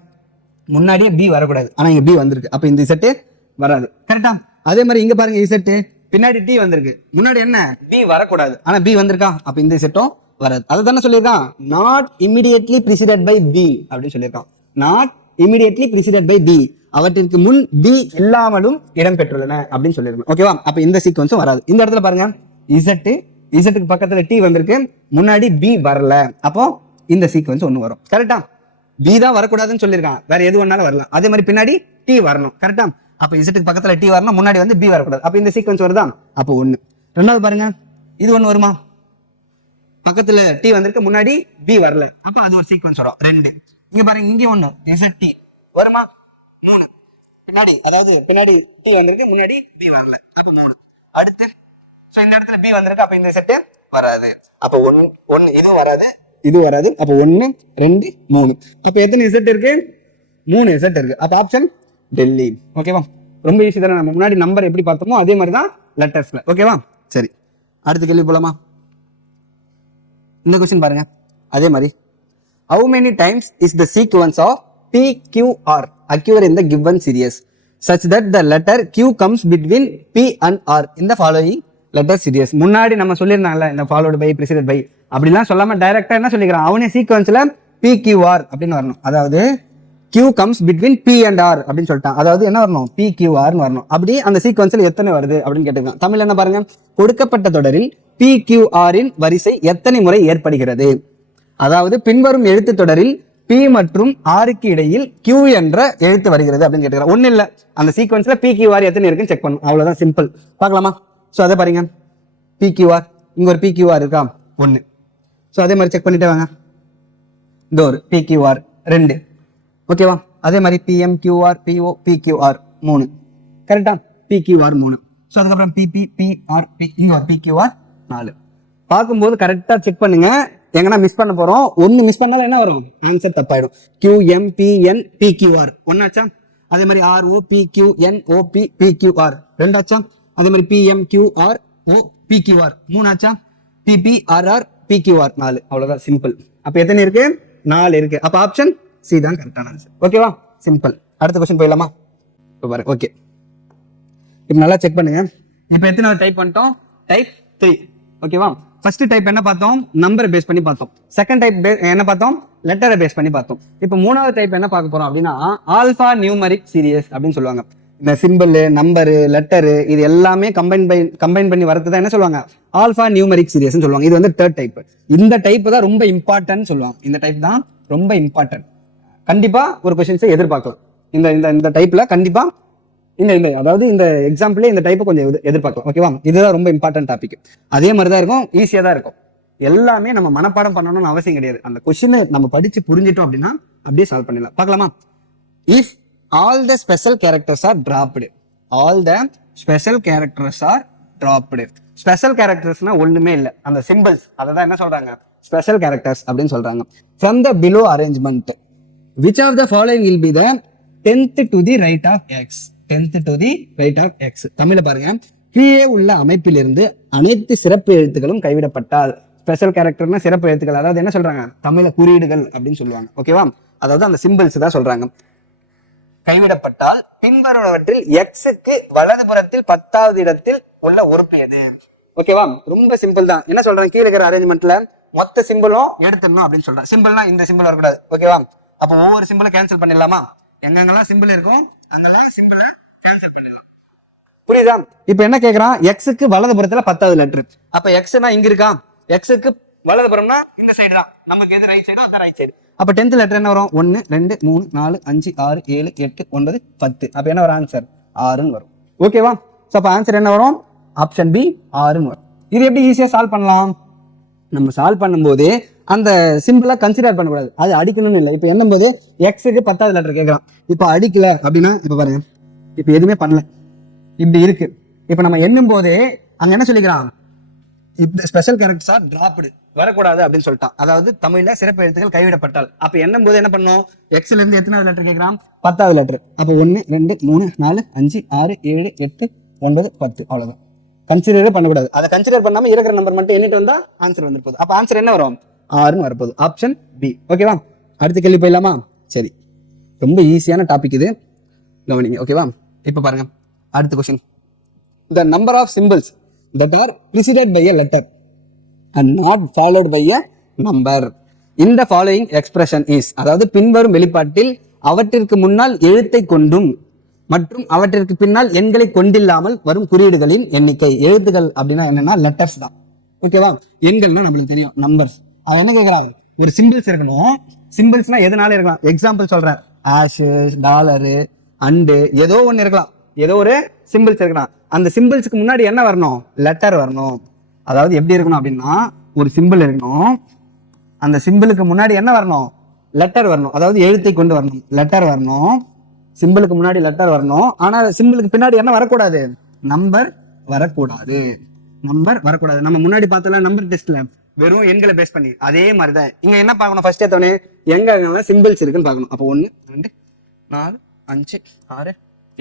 முன்னாடியே பி வரக்கூடாது. ஆனா இங்க பி வந்திருக்கு. அப்ப இந்த இசட்டு வராது. கரெக்டா அதே மாதிரி இங்க பாருங்க இசட்டு பின்னாடி டி வந்திருக்கு. முன்னாடி என்ன? பி வரக்கூடாது. ஆனா பி வந்திருக்கா? அப்ப இந்த இசட்டும் வராது. அதை தானே சொல்லியிருக்கான்? Not immediately preceded by P அப்படின்னு சொல்லியிருக்கான். Not immediately preceded by P அவற்றிற்கு முன் பி இல்லாமலும் இடம் பெற்றுள்ளன அப்படின்னு சொல்லியிருக்கோம் ஓகேவா அப்ப இந்த சீக்வன்ஸும் வராது. இந்த இடத்துல பாருங்க. இசட்டு இசட்டுக்கு பக்கத்துல டி வந்திருக்கு. முன்னாடி பி வரல. அப்போ இந்த சீக்வன்ஸ் ஒன்று வரும். கரெக்டா பி தான் வரக்கூடாதுன்னு சொல்லியிருக்கான். வேற எது வேணாலும் வரலாம். அதே மாதிரி பின்னாடி டி வரணும். கரெக்டா அப்ப இசட்டுக்கு பக்கத்துல டி வரணும். முன்னாடி வந்து பி வரக்கூடாது. அப்ப இந்த சீக்வன்ஸ் வருதா? அப்போ ஒன்று ரெண்டாவது பாருங்க. இது ஒன்று வருமா? பக்கத்துல டி வந்திருக்கு. முன்னாடி பி வரல. அப்ப அது ஒரு சீக்வன்ஸ் வரும். ரெண்டு. இங்க பாருங்க. இங்க ஒண்ணு. இசட் டி வருமா? மூணு. பின்னாடி அதாவது பின்னாடி டி வந்திருக்கு. முன்னாடி பி வரல. அப்ப மூணு. அடுத்து சோ இந்த இடத்துல பி வந்திருக்கு அப்ப இந்த செட்டு வராது. அப்ப ஒன் ஒன் இதுவும் வராது. இது வராது. அப்ப ஒன்னு ரெண்டு மூணு. அப்ப எத்தனை செட் இருக்கு? மூணு செட் இருக்கு. அப்ப ஆப்ஷன் டெல்லி. ஓகேவா ரொம்ப ஈஸி தானே. நம்ம முன்னாடி நம்பர் எப்படி பார்த்தோமோ அதே மாதிரி தான் லெட்டர்ஸ்ல ஓகேவா சரி. அடுத்த கேள்வி போலாமா? இந்த கொஸ்டின் பாருங்க. அதே மாதிரி. How many times is the sequence of p q occur occur in the series such that the letter letter comes comes P and R இந்த ஃபாலோயிங் லெட்டர் சீரியஸ் முன்னாடி நம்ம சொல்லியிருந்தாங்கல்ல இந்த ஃபாலோடு பை preceded பை அப்படிலாம் சொல்லாமல் டைரக்டா என்ன சொல்லிக்கிறான்? அவனே சீக்வன்ஸில் B Q R அப்படின்னு வரணும். அதாவது Q comes between P and R அப்படின்னு சொல்லிட்டான். அதாவது என்ன வரணும்? பி கியூ ஆர்னு வரணும். அப்படி அந்த சீக்வன்ஸில் எத்தனை வருது அப்படின்னு கேட்டுக்கலாம் தமிழ் என்ன பாருங்க? கொடுக்கப்பட்ட தொடரில் பி கியூ ஆரின் வரிசை எத்தனை முறை ஏற்படுகிறது? அதாவது பின்வரும் எழுத்து தொடரில் பி மற்றும் ஆருக்கு இடையில் கியூ என்ற எழுத்து வருகிறது அப்படின்னு கேட்டுக்கிறேன் ஒன்றும் இல்லை. அந்த சீக்வன்ஸில் பி கியூ ஆர் எத்தனை இருக்குன்னு செக் பண்ணும். அவ்வளோதான் சிம்பிள் பார்க்கலாமா? ஸோ அதை பாருங்க. பிக்யூஆர் இங்கே ஒரு பிக்யூஆர் இருக்கா? ஒன்று ஸோ அதே மாதிரி செக் பண்ணிட்டே வாங்க. இந்த ஒரு பிக்யூஆர் ரெண்டு. ஓகேவா அதே மாதிரி பிஎம் கியூஆர் பிஓ பிக்யூஆர் மூணு. கரெக்டா பிக்யூஆர் மூணு. ஸோ அதுக்கப்புறம் P P P R P இங்கே பிக்யூஆர் நாலு. பார்க்கும்போது கரெக்டாக செக் பண்ணுங்க. எங்கன்னா மிஸ் பண்ண போகிறோம் ஒன்று மிஸ் பண்ணாலும் என்ன வரும்? ஆன்சர் தப்பாயிடும். கியூ எம் ஆர் ஒன்னாச்சா அதே மாதிரி R O P Q N P P Q R N R ரெண்டாச்சா? அதே மாதிரி P M Q R O P Q R மூணாச்சா? பிபிஆர்ஆர் B நாலு. அவ்வளோதான் சிம்பிள் அப்போ எத்தனை இருக்கு? நாலு இருக்கு. அப்போ ஆப்ஷன் சி தான் கரெக்டான ஆன்சர் ஓகேவா சிம்பிள் அடுத்த கொஸ்டின் போயிடலாமா? இப்போ பாருங்க ஓகே இப்போ நல்லா செக் பண்ணுங்க. இப்போ எத்தனை டைப் பண்ணிட்டோம்? டைப் த்ரீ ஓகேவா ஃபர்ஸ்ட் டைப் என்ன பார்த்தோம்? நம்பரை பேஸ் பண்ணி பார்த்தோம். செகண்ட் டைப் என்ன பார்த்தோம்? லெட்டரை பேஸ் பண்ணி பார்த்தோம். இப்போ மூணாவது டைப் என்ன பார்க்க போறோம் அப்படின்னா ஆல்ஃபா நியூமரிக் சீரியஸ் அப்படின்னு சொல்லுவாங்க. இந்த சிம்பிள் நம்பரு லெட்டரு இது எல்லாமே கம்பைன் பை கம்பைன் பண்ணி வரது தான் என்ன சொல்லுவாங்க? ஆல்ஃபா நியூமரிக் சீரியஸ்னு சொல்லுவாங்க. இது வந்து தேர்ட் டைப் இந்த டைப் தான் ரொம்ப இம்பார்ட்டன்ட் சொல்லுவாங்க. இந்த டைப் தான் ரொம்ப இம்பார்ட்டன்ட் கண்டிப்பா ஒரு கொஸ்டின்ஸை எதிர்பார்க்கலாம். இந்த இந்த இந்த டைப்ல கண்டிப்பா இந்த இந்த அதாவது இந்த எக்ஸாம்பிளே இந்த டைப்பை கொஞ்சம் எதிர்பார்க்கலாம். ஓகேவா இதுதான் ரொம்ப இம்பார்ட்டன்ட் டாபிக் அதே மாதிரி தான் இருக்கும் ஈஸியாக தான் இருக்கும். எல்லாமே நம்ம மனப்பாடம் பண்ணணும்னு அவசியம் கிடையாது. அந்த கொஷினை நம்ம படிச்சு புரிஞ்சிட்டோம் அப்படின்னா அப்படியே சால்வ் பண்ணிடலாம். பார்க்கலாமா? If all the special characters are dropped all the special characters are dropped special கேரக்டர்ஸ்னா ஒண்ணுமே இல்லை. அந்த சிம்பிள்ஸ் அதை தான் என்ன சொல்றாங்க? ஸ்பெஷல் கேரக்டர்ஸ் அப்படின்னு சொல்றாங்க. From the below arrangement which of the following will be the tenth to the right of X tenth to the right of X தமிழ்ல பாருங்க. கீழே உள்ள அமைப்பிலிருந்து அனைத்து சிறப்பு எழுத்துக்களும் கைவிடப்பட்டால் ஸ்பெஷல் கேரக்டர்னா சிறப்பு எழுத்துக்கள் அதாவது என்ன சொல்றாங்க? தமிழ குறியீடுகள் அப்படின்னு சொல்லுவாங்க. ஓகேவா அதாவது அந்த சிம்பிள்ஸ் தான் சொல்றாங்க. கைவிடப்பட்டால் பின்வருவனவற்றில் எக்ஸுக்கு வலதுபுறத்தில் பத்தாவது இடத்தில் உள்ள உறுப்பு எது? ஓகேவா ரொம்ப சிம்பிள் தான். என்ன சொல்றேன்? கீழே இருக்கிற அரேஞ்ச்மெண்ட்ல மொத்த சிம்பிளும் எடுத்துடணும் அப்படின்னு சொல்றேன். சிம்பிள்னா இந்த சிம்பிள் வரக்கூடாது. ஓகேவா அப்போ ஒவ்வொரு சிம்பிளும் கேன்சல் பண்ணிடலாமா? எங்கெங்கெல்லாம் சிம்பிள் இருக்கும் அங்கெல்லாம் சிம்பிளை கேன்சல் பண்ணிடலாம். புரியுதா? இப்போ என்ன கேக்குறான்? எக்ஸுக்கு வலதுபுறத்துல பத்தாவது லெட்டர் அப்ப எக்ஸ்னா இங்க இருக்கா? எக்ஸுக்கு வலதுபுறம்னா இந்த சைடு தான். நமக்கு எது ரைட் சைடோ அதான் ரைட் சைடு அப்ப டென்த் லெட்டர் என்ன வரும்? ஒன்னு ரெண்டு மூணு நாலு அஞ்சு ஆறு ஏழு எட்டு ஒன்பது பத்து. அப்ப என்ன வரும்? ஆன்சர் ஆறுன்னு வரும். ஓகேவா ஸோ அப்ப ஆன்சர் என்ன வரும்? ஆப்ஷன் பி ஆறுன்னு வரும். இது எப்படி ஈஸியா சால்வ் பண்ணலாம்? நம்ம சால்வ் பண்ணும்போது அந்த சிம்பிளா கன்சிடர் பண்ணக்கூடாது. அது அடிக்கணும்னு இல்லை. இப்போ என்னும்போது எக்ஸுக்கு பத்தாவது லெட்டர் கேட்கலாம் இப்போ அடிக்கல அப்படின்னா இப்போ பாருங்க. இப்போ எதுவுமே பண்ணல. இப்படி இருக்கு. இப்போ நம்ம எண்ணும் போதே அங்க என்ன சொல்லிக்கிறான்? இந்த ஸ்பெஷல் கேரக்டர்ஸா டிராப்டு வரக்கூடாது அப்படின்னு சொல்லிட்டான். அதாவது தமிழ்ல சிறப்பு எழுத்துக்கள் கைவிடப்பட்டால். அப்ப எண்ணும் போது என்ன பண்ணும் எக்ஸ்ல இருந்து எத்தனாவது லெட்டர் கேட்கறான் பத்தாவது லெட்டர் அப்ப ஒன்னு ரெண்டு மூணு நாலு அஞ்சு ஆறு ஏழு எட்டு ஒன்பது பத்து. அவ்வளவுதான். கன்சிடரே பண்ணக்கூடாது. அதை கன்சிடர் பண்ணாம இருக்கிற நம்பர் மட்டும் எண்ணிட்டு வந்தா ஆன்சர் வந்து அப்ப ஆன்சர் என்ன வரும்? ஆறுன்னு வரப்போகுது. ஆப்ஷன் பி ஓகேவா அடுத்த கேள்வி போயிடலாமா? சரி. ரொம்ப ஈஸியான டாபிக் இது. கவனிங்க. ஓகேவா இப்போ பாருங்க. அடுத்த question the number of symbols that are preceded by a letter and not followed by a number இந்த ஃபாலோயிங் எக்ஸ்பிரஷன் இஸ் அதாவது பின்வரும் வெளிப்பாட்டில் அவற்றிற்கு முன்னால் எழுத்தை கொண்டும் மற்றும் அவற்றிற்கு பின்னால் எண்களை கொண்டில்லாமல் வரும் குறியீடுகளின் எண்ணிக்கை. எழுத்துக்கள் அப்படின்னா என்னன்னா லெட்டர்ஸ் தான். ஓகேவா எண்கள்னா நம்மளுக்கு தெரியும் நம்பர்ஸ் அவன் என்ன கேட்கறாங்க ஒரு சிம்பிள்ஸ் இருக்கணும். சிம்பிள்ஸ்னா எதனால இருக்கலாம். எக்ஸாம்பிள் சொல்றேன் ஆஷு டாலரு அண்டு ஏதோ ஒன்று இருக்கலாம். ஏதோ ஒரு சிம்பிள்ஸ் இருக்கலாம். அந்த சிம்பிள்ஸுக்கு முன்னாடி என்ன வரணும்? லெட்டர் வரணும். அதாவது எப்படி இருக்கணும் அப்படின்னா ஒரு சிம்பிள் இருக்கணும். அந்த சிம்பிளுக்கு முன்னாடி என்ன வரணும்? லெட்டர் வரணும். அதாவது எழுத்தை கொண்டு வரணும். லெட்டர் வரணும். சிம்பிளுக்கு முன்னாடி லெட்டர் வரணும். ஆனால் சிம்பிளுக்கு பின்னாடி என்ன வரக்கூடாது? நம்பர் வரக்கூடாது. நம்பர் வரக்கூடாது. நம்ம முன்னாடி பார்த்தல நம்பர் டெஸ்ட்ல வெறும் எண்களை பேஸ் பண்ணி அதே மாதிரி தான் இங்க என்ன பார்க்கணும்? ஃபர்ஸ்ட் எடுத்தோடனே எங்க சிம்பிள்ஸ் இருக்குன்னு பார்க்கணும். அப்போ ஒன்று ரெண்டு நாலு அஞ்சு ஆறு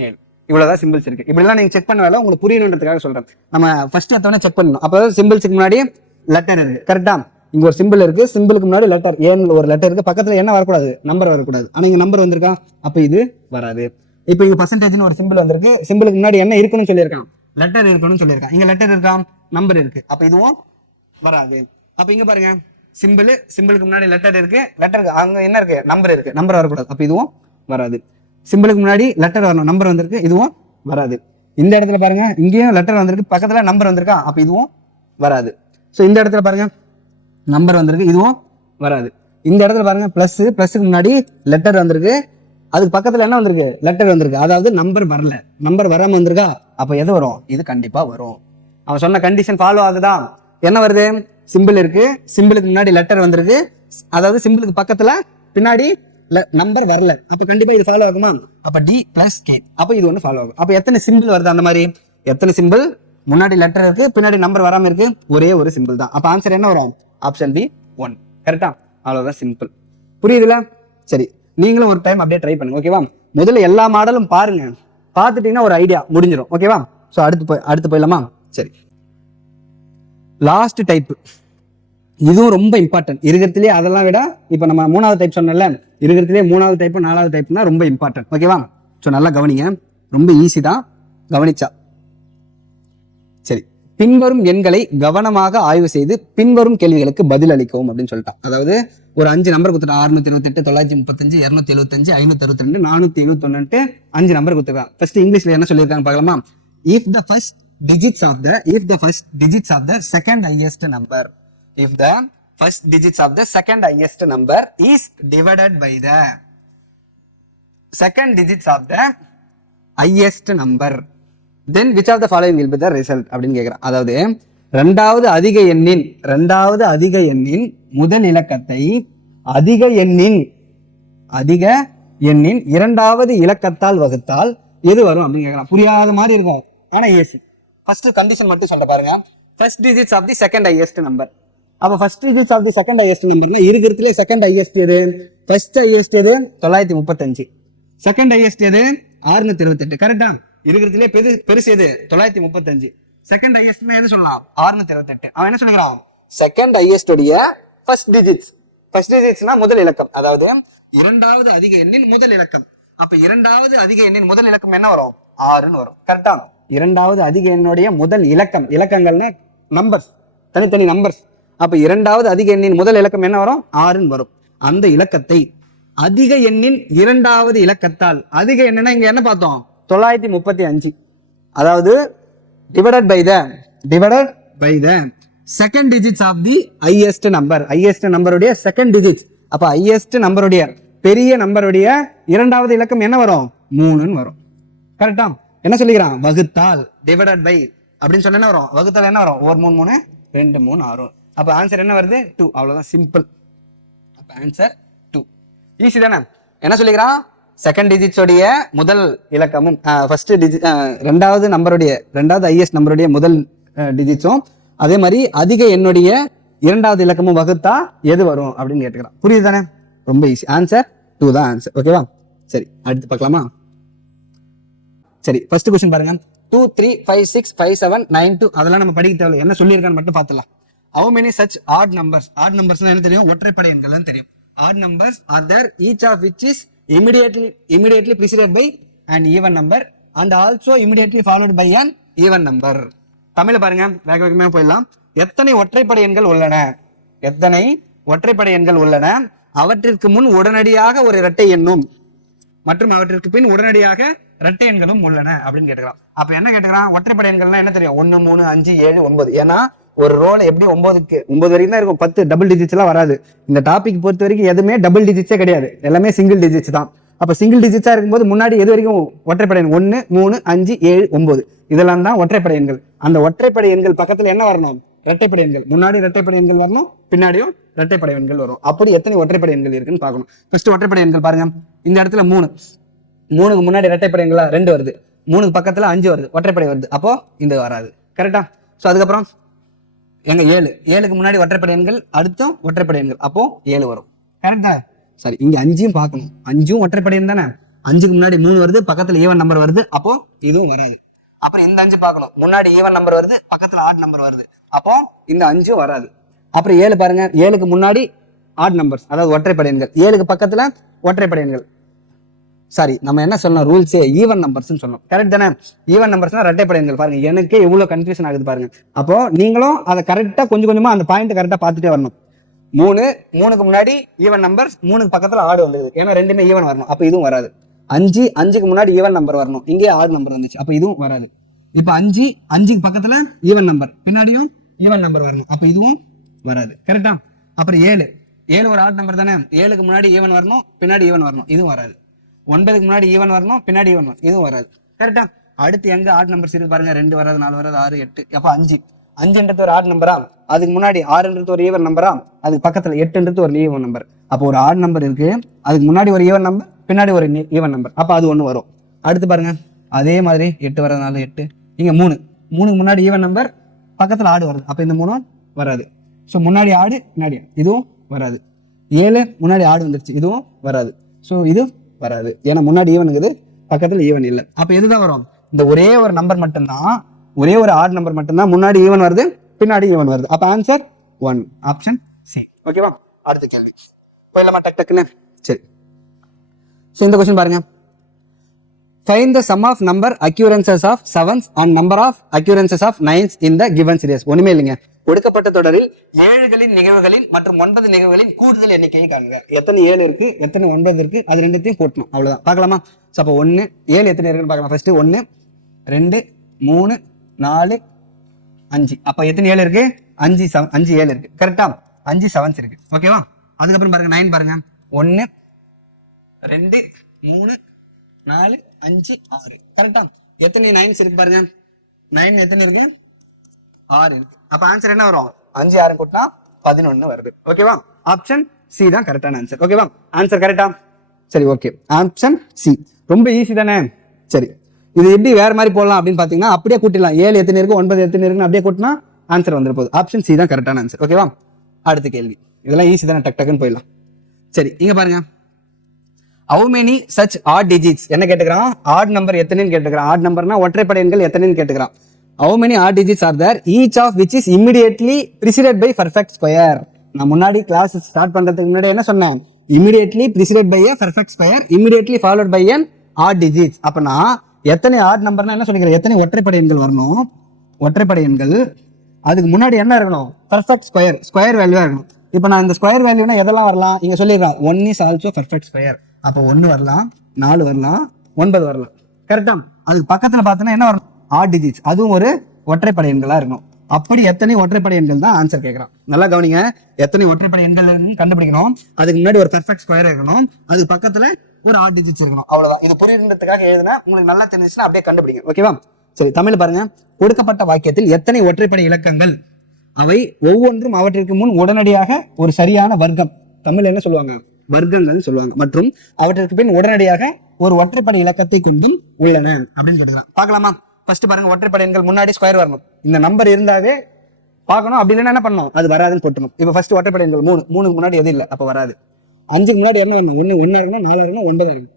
ஏழு. இவ்வளவுதான் சிம்பிள்ஸ் இருக்கு இப்படிலாம் நீங்க செக் பண்ண வேலை உங்களுக்கு புரியணுன்றதுக்காக சொல்றேன். நம்ம ஃபர்ஸ்ட் எடுத்தோடனே செக் பண்ணணும். அப்போ சிம்பிள்ஸுக்கு முன்னாடி லெட்டர் இருக்கு. கரெக்டா இங்க ஒரு சிம்பிள் இருக்கு. சிம்பிளுக்கு முன்னாடி லெட்டர் ஏன் ஒரு லெட்டர் இருக்கு? பக்கத்துல என்ன வரக்கூடாது? நம்பர் வரக்கூடாது. ஆனா இங்க நம்பர் வந்திருக்கா? அப்ப இது வராது. இப்போ இங்க பர்சன்டேஜ்னு ஒரு சிம்பிள் வந்திருக்கு. சிம்பிளுக்கு முன்னாடி என்ன இருக்குன்னு சொல்லியிருக்கான். லெட்டர் இருக்கணும்னு சொல்லியிருக்கான். இங்க லெட்டர் இருக்கா? நம்பர் இருக்கு. அப்ப இதுவும் வராது. அப்ப இங்க பாருங்க. சிம்பிள் சிம்பிளுக்கு முன்னாடி லெட்டர் இருக்கு. லெட்டருக்கு அங்க என்ன இருக்கு? நம்பர் இருக்கு. நம்பர் வரக்கூடாது. அப்ப இதுவும் வராது. சிம்பிளுக்கு முன்னாடி லெட்டர் வரணும். நம்பர் வந்திருக்கு இதுவும் வராது. இந்த இடத்துல பாருங்க இங்கேயும் லெட்டர் வந்திருக்கு பக்கத்தில் நம்பர் வந்திருக்கா அப்போ இதுவும் வராது. ஸோ இந்த இடத்துல பாருங்க நம்பர் வந்திருக்கு இதுவும் வராது. இந்த இடத்துல பாருங்க ப்ளஸ் ப்ளஸுக்கு முன்னாடி லெட்டர் வந்திருக்கு. அதுக்கு பக்கத்தில் என்ன வந்திருக்கு? லெட்டர் வந்திருக்கு. அதாவது நம்பர் வரல. நம்பர் வராமல் வந்திருக்கா? அப்போ எது வரும்? இது கண்டிப்பாக வரும். அவன் சொன்ன கண்டிஷன் ஃபாலோ ஆகுதா? என்ன வருது? சிம்பிள் இருக்கு. சிம்பிளுக்கு முன்னாடி லெட்டர் வந்திருக்கு. அதாவது சிம்பிளுக்கு பக்கத்தில் பின்னாடி நம்பர் வரல. அப்ப கண்டிப்பா இது ஃபாலோ ஆகுமா? அப்ப டி பிளஸ் கே அப்ப இது ஒன்று ஃபாலோ ஆகும். அப்ப எத்தனை சிம்பிள் வருது அந்த மாதிரி? எத்தனை சிம்பிள் முன்னாடி லெட்டர் இருக்கு பின்னாடி நம்பர் வராம இருக்கு. ஒரே ஒரு சிம்பிள் தான். அப்ப ஆன்சர் என்ன வரும்? ஆப்ஷன் பி ஒன் கரெக்டா அவ்வளவுதான் சிம்பிள் புரியுதுல? சரி. நீங்களும் ஒரு டைம் அப்படியே ட்ரை பண்ணுங்க ஓகேவா முதல்ல எல்லா மாடலும் பாருங்க. பார்த்துட்டீங்கன்னா ஒரு ஐடியா முடிஞ்சிடும் ஓகேவா ஸோ அடுத்து போய் அடுத்து போயிடலாமா? சரி. லாஸ்ட் டைப் இதுவும் ரொம்ப இம்பார்ட்டன்ட் இருக்கிறதுலே அதெல்லாம் விட இப்போ நம்ம மூணாவது டைப் சொன்னல இருக்கிறதுலே மூணாவது டைப் நாலாவது டைப்னா ரொம்ப இம்பார்ட்டன்ட் ஓகேவா ஸோ நல்லா கவனிங்க. ரொம்ப ஈஸி தான். கவனிச்சா. சரி. பின்வரும் எண்களை கவனமாக ஆய்வு செய்து பின்வரும் கேள்விகளுக்கு பதில் அளிக்கவும் அப்படின்னு சொல்லிட்டான். அதாவது ஒரு அஞ்சு நம்பர் கொடுத்துட்டான் அறுநூத்தி இருபத்தெட்டு தொள்ளாயிரத்தி முப்பத்தஞ்சு இரநூத்தி எழுபத்தஞ்சு ஐநூத்தி அறுபத்தி ரெண்டு நானூத்தி எழுபத்தொன்னு அஞ்சு நம்பர் கொடுத்துருக்கான். ஃபர்ஸ்ட் இங்கிலீஷ்ல என்ன சொல்லியிருக்காங்க பார்க்கலாமா? If the first digits of the if the first digits of the second highest number if the first digits of the second highest number is divided by the second digits of the highest number then which of the following will be the result அப்படின்னு கேட்குறேன் அதாவது ரெண்டாவது அதிக எண்ணின் ரெண்டாவது அதிக எண்ணின் முதல் இலக்கத்தை அதிக எண்ணின் அதிக எண்ணின் இரண்டாவது இலக்கத்தால் வகுத்தால் எது வரும் அப்படின்னு கேட்கலாம் புரியாத மாதிரி இருக்கும். ஆனா ஏசி ஃபர்ஸ்ட் கண்டிஷன் மட்டும் சொல்ல பாருங்க. First digits of the second highest number அப்போ first digits of the second highest நம்பர்னா இருக்கிறதுலே செகண்ட் ஹையஸ்ட் எது? ஃபர்ஸ்ட் ஹையஸ்ட் எது? தொள்ளாயிரத்தி முப்பத்தஞ்சு. செகண்ட் ஹையஸ்ட் எது? ஆறுநூத்தி இருபத்தெட்டு. கரெக்டா இருக்கிறதுலே பெரு பெருசு எது? தொள்ளாயிரத்தி முப்பத்தஞ்சு. செகண்ட் ஹையஸ்ட் எது சொல்லலாம்? ஆறுநூத்தி இருபத்தெட்டு. அவன் என்ன சொல்லுகிறான் செகண்ட் ஹையஸ்ட் உடைய ஃபர்ஸ்ட் டிஜிட்ஸ் ஃபர்ஸ்ட் டிஜிட்ஸ்னா முதல் இலக்கம். அதாவது இரண்டாவது அதிக எண்ணின் முதல் இலக்கம். அப்ப இரண்டாவது அதிக எண்ணின் முதல் இலக்கம் என்ன வரும்? ஆறுன்னு வரும். கரெக்டா இரண்டாவது அதிக எண்ணுடைய முதல் இலக்கம். இலக்கங்கள்னா நம்பர்ஸ் தனித்தனி நம்பர்ஸ் அப்ப இரண்டாவது அதிக எண்ணின் முதல் இலக்கம் என்ன வரும்? ஆறுன்னு வரும். அந்த இலக்கத்தை அதிக எண்ணின் இரண்டாவது இலக்கத்தால் அதிக எண்ணுனா இங்க என்ன பார்த்தோம்? தொள்ளாயிரத்தி முப்பத்தி அஞ்சு. அதாவது divided by the divided by the second digits of the highest number highest நம்பருடைய second digits அப்ப ஹையஸ்ட் நம்பருடைய பெரிய நம்பருடைய இரண்டாவது இலக்கம் என்ன வரும்? மூணுன்னு வரும். கரெக்டா என்ன சொல்லிக்கிறான்? வகுத்தால் டிவைடட் பை அப்படின்னு சொன்னா என்ன வரும்? வகுத்தால் என்ன வரும்? ஒரு மூணு மூணு ரெண்டு மூணு ஆறு. அப்போ ஆன்சர் என்ன வருது? டூ அவ்வளோதான் சிம்பிள் அப்போ ஆன்சர் டூ ஈஸி தானே? என்ன சொல்லிக்கிறான்? செகண்ட் டிஜிட்ஸோடைய முதல் இலக்கமும் ஃபர்ஸ்ட் டிஜிட் ரெண்டாவது நம்பருடைய ரெண்டாவது ஐஎஸ் நம்பருடைய முதல் டிஜிட்ஸும் அதே மாதிரி அதிக எண்ணுடைய இரண்டாவது இலக்கமும் வகுத்தா எது வரும் அப்படின்னு கேட்டுக்கிறான். புரியுது தானே? ரொம்ப ஈஸி ஆன்சர் டூ தான் ஆன்சர் ஓகேவா சரி அடுத்து பார்க்கலாமா? சரி ஃபர்ஸ்ட் கொஸ்டின் பாருங்க. Two three five six five seven nine two அதெல்லாம் நம்ம படிக்க தேவையில்லை. என்ன சொல்லியிருக்கான்னு மட்டும் பார்த்துலாம் how many such odd numbers odd numbers என்ன தெரியும்? ஒற்றைப்படை எண்கள் தெரியும். Odd numbers are there each of which is immediately immediately preceded by and even number and also immediately followed by and even number தமிழ்ல பாருங்க. வேக வேகமாக போயிடலாம். எத்தனை ஒற்றைப்படை எண்கள் உள்ளன? எத்தனை ஒற்றைப்படை எண்கள் உள்ளன? அவற்றிற்கு முன் உடனடியாக ஒரு இரட்டை எண்ணும். மற்றும் அவற்றிற்கு பின் உடனடியாக இரட்டை எண்களும் உள்ளன அப்படின்னு கேட்டுக்கிறான் அப்ப என்ன கேட்டுக்கிறான்? ஒற்றைப்படை எண்கள்னா என்ன தெரியும்? ஒன்னு மூணு அஞ்சு ஏழு ஒன்பது. ஏன்னா ஒரு ரோல் எப்படி ஒன்பதுக்கு ஒன்பது வரைக்கும் தான் இருக்கும். பத்து டபுள் டிஜிட்ஸ் எல்லாம் வராது. இந்த டாபிக் பொறுத்த வரைக்கும் எதுவுமே டபுள் டிஜிட்ஸே கிடையாது. எல்லாமே சிங்கிள் டிஜிட்ஸ் தான். அப்ப சிங்கிள் டிஜிட்ஸா இருக்கும்போது முன்னாடி எது வரைக்கும் ஒற்றைப்படை எண் ஒன்னு மூணு அஞ்சு ஏழு ஒன்பது இதெல்லாம் தான் ஒற்றைப்படை எண்கள். அந்த ஒற்றைப்படை எண்கள் பக்கத்துல என்ன வரணும்? இரட்டைப்படை எண்கள். முன்னாடி இரட்டைப்படை எண்கள் வரணும் பின்னாடியும் இரட்டைப்படை எண்கள் வரும். அப்படி எத்தனை ஒற்றைப்படை எண்கள் இருக்குன்னு பார்க்கணும். ஃபர்ஸ்ட் ஒற்றைப்படை எண்கள் பாருங்க. இந்த இடத்துல மூணு. மூணுக்கு முன்னாடி இரட்டைப்படை எண்களா ரெண்டு வருது. மூணுக்கு பக்கத்துல அஞ்சு வருது. ஒற்றைப்படை வருது. அப்போ இந்த வராது. கரெக்டா ஸோ அதுக்கப்புறம் எங்க ஏழு. ஏழுக்கு முன்னாடி ஒற்றைப்படை எண்கள் அடுத்தும் ஒற்றைப்படை எண்கள். அப்போ ஏழு வரும். கரெக்டா சரி இங்க அஞ்சையும் பார்க்கணும். அஞ்சும் ஒற்றைப்படை எண் தானே? அஞ்சுக்கு முன்னாடி மூணு வருது பக்கத்துல ஈவன் நம்பர் வருது அப்போ இதுவும் வராது. அப்புறம் இந்த அஞ்சு பார்க்கணும். முன்னாடி ஈவன் நம்பர் வருது பக்கத்துல ஆட் நம்பர் வருது. அப்போ இந்த அஞ்சும் வராது. அப்புறம் ஏழு பாருங்க. ஏழுக்கு முன்னாடி ஆட் நம்பர்ஸ் அதாவது ஒற்றைப்படை எண்கள். ஏழுக்கு பக்கத்துல ஒற்றைப்படை எண்கள். சாரி நம்ம என்ன சொல்லணும்? ரூல்ஸே ஈவன் நம்பர்ஸ்னு சொன்னோம் கரெக்ட் தானே? ஈவன் நம்பர்ஸ்னா ரெட்டை எண்கள் பாருங்க. எனக்கே எவ்வளோ கன்ஃபியூஷன் ஆகுது பாருங்க. அப்போ நீங்களும் அதை கரெக்டாக கொஞ்சம் கொஞ்சமாக அந்த பாயிண்ட் கரெக்டாக பார்த்துட்டே வரணும். மூணு மூணுக்கு முன்னாடி ஈவன் நம்பர்ஸ் மூணுக்கு பக்கத்தில் ஆடு வந்தது ஏன்னா ரெண்டுமே ஈவன் வரணும். அப்போ இதுவும் வராது. அஞ்சு அஞ்சுக்கு முன்னாடி ஈவன் நம்பர் வரணும். இங்கே ஆடு நம்பர் வந்துச்சு. அப்போ இதுவும் வராது. இப்போ அஞ்சு அஞ்சுக்கு பக்கத்தில் ஈவன் நம்பர் பின்னாடியும் ஈவன் நம்பர் வரணும். அப்போ இதுவும் வராது. கரெக்டா அப்புறம் ஏழு. ஏழு ஒரு ஆட் நம்பர் தானே? ஏழுக்கு முன்னாடி ஈவன் வரணும். பின்னாடி ஈவன் வரணும். இதுவும் வராது. ஒன்பதுக்கு முன்னாடி ஈவன் வரணும் பின்னாடி ஈவன் வரணும். இதுவும் வராது. கரெக்டா அடுத்து எங்க ஆட் நம்பர்ஸ் இருக்கு பாருங்க. ரெண்டு வராது நாலு வராது ஆறு எட்டு அப்ப அஞ்சு. அஞ்சுன்றது ஒரு ஆட் நம்பரா அதுக்கு முன்னாடி ஆறுன்றது ஒரு ஈவன் நம்பரா அதுக்கு பக்கத்துல எட்டுன்றது ஒரு ஈவன் நம்பர் அப்போ ஒரு ஆட் நம்பர் இருக்கு. அதுக்கு முன்னாடி ஒரு ஈவன் நம்பர் பின்னாடி ஒரு ஈவன் நம்பர் அப்போ அது ஒன்று வரும். அடுத்து பாருங்க. அதே மாதிரி எட்டு வராது நாலு எட்டு. இங்க மூணு. மூணுக்கு முன்னாடி ஈவன் நம்பர் பக்கத்துல ஆடு வருது. அப்போ இந்த மூணும் வராது. ஸோ முன்னாடி ஆடு பின்னாடி. ஆடு. இதுவும் வராது. ஏழு முன்னாடி ஆடு வந்துருச்சு. இதுவும் வராது. ஸோ இது வராது. ஏன்னா முன்னாடி ஈவன் பக்கத்தில் ஈவன் இல்லை. அப்போ எதுதான் வரும்? இந்த ஒரே ஒரு நம்பர் மட்டும்தான் ஒரே ஒரு ஆட் நம்பர் மட்டும்தான் முன்னாடி ஈவன் வருது பின்னாடி ஈவன் வருது. அப்போ ஆன்சர் ஒன் ஆப்ஷன் சி ஓகேவா அடுத்த கேள்வி. போயிடலாமா? டக் டக்குன்னு? சரி. ஸோ இந்த கொஸ்டின் பாருங்க. Find the sum of number occurrences of sevens and number of occurrences of nines in the given series. ஒண்ணுமே இல்லைங்க. கொடுக்கப்பட்ட தொடரில் ஏழுகளின் நிகழ்வுகளின் மற்றும் ஒன்பது நிகழ்வுகளின் கூடுதல் எண்ணிக்கையை காணுங்க எத்தனை ஏழு இருக்கு? எத்தனை ஒன்பது இருக்கு? அது ரெண்டுத்தையும் கூட்டணும் அவ்வளவுதான். பார்க்கலாமா? ஸோ அப்போ ஒன்று ஏழு எத்தனை இருக்குன்னு பார்க்கலாம். ஃபர்ஸ்ட் ஒன்று ரெண்டு மூணு நாலு அஞ்சு. அப்போ எத்தனை ஏழு இருக்கு? அஞ்சு செவன் அஞ்சு ஏழு இருக்கு. கரெக்டா அஞ்சு செவன்ஸ் இருக்கு. ஓகேவா அதுக்கப்புறம் பாருங்க நைன் பாருங்க. ஒன்று ரெண்டு மூணு நாலு அஞ்சு ஆறு. கரெக்டா எத்தனை நைன்ஸ் இருக்கு பாருங்க. நைன் எத்தனை இருக்கு? ஆறு இருக்கு. அப்ப ஆன்சர் என்ன வரும்? அஞ்சு ஆறு கூட்டினா பதினொன்னு வருது. ஓகேவா ஆப்ஷன் சி தான் கரெக்டான ஆன்சர் ஓகேவா ஆன்சர் கரெக்டா சரி ஓகே ஆப்ஷன் சி ரொம்ப ஈஸி தானே? சரி. இது எப்படி வேற மாதிரி போடலாம் அப்படின்னு பாத்தீங்கன்னா அப்படியே கூட்டிடலாம். ஏழு எத்தனை இருக்கு? ஒன்பது எத்தனை இருக்குன்னு அப்படியே கூட்டினா ஆன்சர் வந்துரு போகுது. ஆப்ஷன் சி தான் கரெக்டான ஆன்சர் ஓகேவா அடுத்த கேள்வி. இதெல்லாம் ஈஸி தானே? டக் டக்குன்னு போயிடலாம். சரி இங்க பாருங்க. How many such odd digits என்ன கேட்டுக்கிறான்? ஆட் நம்பர் எத்தனைன்னு கேட்டுக்கிறான். ஆட் நம்பர்னா ஒற்றைப்படை எண்கள் எத்தனைன்னு கேட்டுக்கிறான். How many odd digits are there each of which is immediately preceded by perfect square நான் முன்னாடி கிளாஸ் ஸ்டார்ட் பண்றதுக்கு முன்னாடி என்ன சொன்னேன்? Immediately preceded by A perfect square immediately followed by an odd digits அப்பனா எத்தனை ஆட் நம்பர்னா என்ன சொல்லிக்கிறேன்? எத்தனை ஒற்றைப்படை எண்கள் வரணும்? ஒற்றைப்படை எண்கள் அதுக்கு முன்னாடி என்ன இருக்கணும்? பர்ஃபெக்ட் ஸ்கொயர் ஸ்கொயர் வேல்யூவாக இருக்கணும். இப்போ நான் இந்த ஸ்கொயர் வேல்யூனா எதெல்லாம் வரலாம்? இங்கே சொல்லிடுறேன் one is also perfect square அப்போ ஒன்று வரலாம் நாலு வரலாம் ஒன்பது வரலாம். கரெக்டாக அதுக்கு பக்கத்தில் பார்த்தோன்னா என்ன வரும் ஆட் டிஜிட்ஸ் அதுவும் ஒரு ஒற்றைப்படை எண்களாக இருக்கணும். அப்படி எத்தனை ஒற்றைப்படை எண்கள் தான் ஆன்சர் கேட்குறான் நல்லா கவனிங்க. எத்தனை ஒற்றைப்படை எண்கள் கண்டுபிடிக்கணும். அதுக்கு முன்னாடி ஒரு பர்ஃபெக்ட் ஸ்கொயர் இருக்கணும். அது பக்கத்தில் ஒரு ஆட் டிஜிட்ஸ் இருக்கணும். அவ்வளோதான் இது புரியுன்றதுக்காக எழுதுனா உங்களுக்கு நல்லா தெரிஞ்சுச்சுன்னா அப்படியே கண்டுபிடிங்க. ஓகேவா சரி தமிழ் பாருங்க. கொடுக்கப்பட்ட வாக்கியத்தில் எத்தனை ஒற்றைப்படை இலக்கங்கள்? அவை ஒவ்வொன்றும் அவற்றிற்கு முன் உடனடியாக ஒரு சரியான வர்க்கம். தமிழ் என்ன சொல்லுவாங்க? வர்க்கங்கள்னு சொல்லுவாங்க. மற்றும் அவற்றிற்கு பின் உடனடியாக ஒரு ஒற்றைப்படை இலக்கத்தை கொண்டும் உள்ளன அப்படின்னு சொல்லிக்கலாம் பார்க்கலாமா? ஃபர்ஸ்ட் பாருங்க ஒற்றைப்படை எண்கள் முன்னாடி ஸ்கொயர் வரணும். இந்த நம்பர் இருந்தாவே பார்க்கணும். அப்படி இல்லைன்னா என்ன பண்ணணும்? அது வராதுன்னு போட்டணும் இப்போ ஃபர்ஸ்ட் ஒற்றைப்படை எண்கள் மூணு மூணுக்கு முன்னாடி எதுவும் இல்லை. அப்போ வராது. அஞ்சுக்கு முன்னாடி என்ன வரணும்? ஒன்று ஒன்றா இருக்கணும் நாலா இருக்கணும் ஒன்பதாக இருக்கணும்.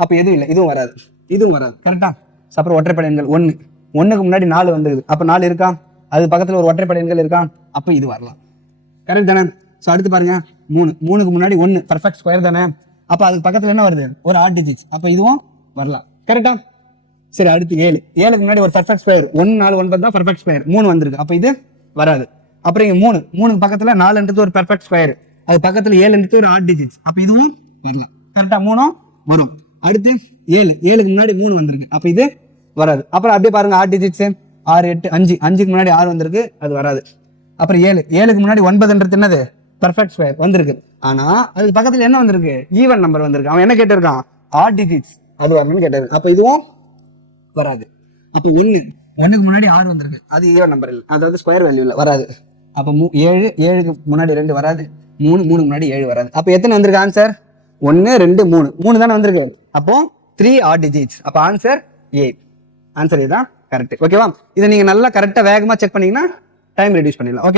அப்போ எதுவும் இல்லை. இதுவும் வராது. இதுவும் வராது. கரெக்டா அப்புறம் ஒற்றைப்படை எண்கள் ஒன்று ஒன்றுக்கு முன்னாடி நாலு வந்துருது அப்போ நாலு இருக்கா? அது பக்கத்தில் ஒரு ஒற்றைப்படை எண்கள் இருக்கா? அப்போ இது வரலாம். கரெக்ட் தானே? ஸோ அடுத்து பாருங்க. மூணு. மூணுக்கு முன்னாடி ஒன்று பர்ஃபெக்ட் ஸ்கொயர் தானே? அப்போ அதுக்கு பக்கத்தில் என்ன வருது? ஒரு ஆட் டிஜிட்ஸ் அப்போ இதுவும் வரலாம். கரெக்டா சரி அடுத்து ஏழு. ஏழுக்கு முன்னாடி ஒரு பர்ஃபெக்ட் ஸ்கொயர் ஒன்று நாலு ஒன்பது தான் பர்ஃபெக்ட் ஸ்கொயர் மூணு வந்திருக்கு. அப்போ இது வராது. அப்புறம் இங்கே மூணு. மூணுக்கு பக்கத்தில் நாலுன்றது ஒரு பர்ஃபெக்ட் ஸ்கொயர் அது பக்கத்தில் ஏழுன்றது ஒரு ஆட் டிஜிட்ஸ் அப்போ இதுவும் வரலாம். கரெக்டாக மூணும் வரும். அடுத்து ஏழு. ஏழுக்கு முன்னாடி மூணு வந்திருக்கு. அப்போ இது வராது. அப்புறம் அப்படியே பாருங்க. ஆட் டிஜிட்ஸ் ஆறு எட்டு அஞ்சு. அஞ்சுக்கு முன்னாடி ஆறு வந்திருக்கு. அது வராது. அப்புறம் ஏழு. ஏழுக்கு முன்னாடி ஒன்பதுன்றது என்னது? பர்ஃபெக்ட் ஸ்கொயர் வந்திருக்கு. ஆனா அதுக்கு பக்கத்துல என்ன வந்திருக்கு? ஈவன் நம்பர் வந்திருக்கு. அவன் என்ன கேட்டிருக்கான்? ஆட் டிஜிட்ஸ் அது வரணும்னு கேட்டாரு. அப்ப இதுவும் வராது. அப்ப ஒண்ணு ஒண்ணுக்கு முன்னாடி ஆறு வந்திருக்கு. அது ஈவன் நம்பர் இல்லை. அதாவது ஸ்கொயர் வேல்யூ இல்லை. வராது. அப்ப மூ ஏழு ஏழுக்கு முன்னாடி ரெண்டு வராது. மூணு மூணுக்கு முன்னாடி ஏழு வராது. அப்ப எத்தனை வந்திருக்கு ஆன்சர் ஒன்னு ரெண்டு மூணு. மூணு தானே வந்திருக்கு. அப்போ த்ரீ ஆட் டிஜிட்ஸ் அப்ப ஆன்சர் ஏ ஆன்சர் இதுதான் கரெக்ட் ஓகேவா இதை நீங்க நல்லா கரெக்டா வேகமா செக் பண்ணீங்கன்னா டைம் ரெடியூஸ் பண்ணிடலாம். ஓகே